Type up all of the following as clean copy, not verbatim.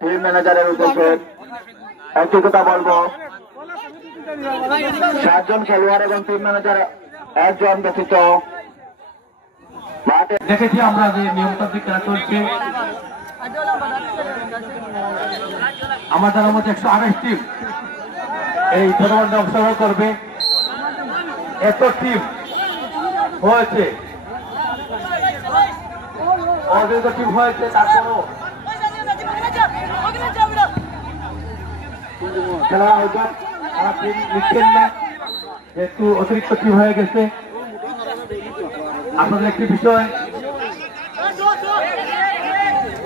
Team ম্যানেজারের উদ্দেশ্যে একটি কথা বলবো, 7 জন খেলোয়াড় এবং টিম ম্যানেজার একজন ব্যতীত মাঠে দেখেছি আমরা যে নিয়মতান্ত্রিক খেলা চলছে। আমার জানার মধ্যে 128 টিম এই টুর্নামেন্টে অংশগ্রহণ করবে। এত টিম হয়েছে, অনেক টিম হয়েছে, তারপরও খেলার আয়োজন আর টিম নিচ্ছেন না, যেহেতু অতিরিক্ত টিম হয়ে গেছে। আপনাদের একটি বিষয়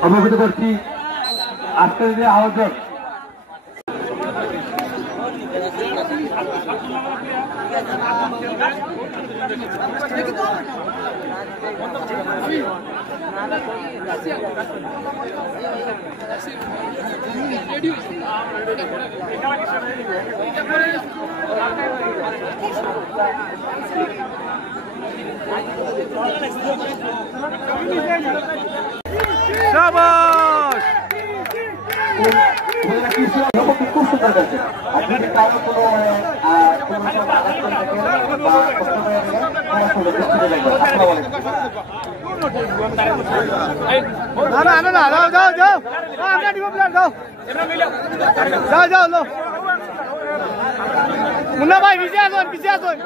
অবগত করছি, আজকের যে আয়োজন শাবাশ খুব সুন্দর খেলছে। আর যদি কারো কোনো মুন্না ভাই পিছিয়ে আসুন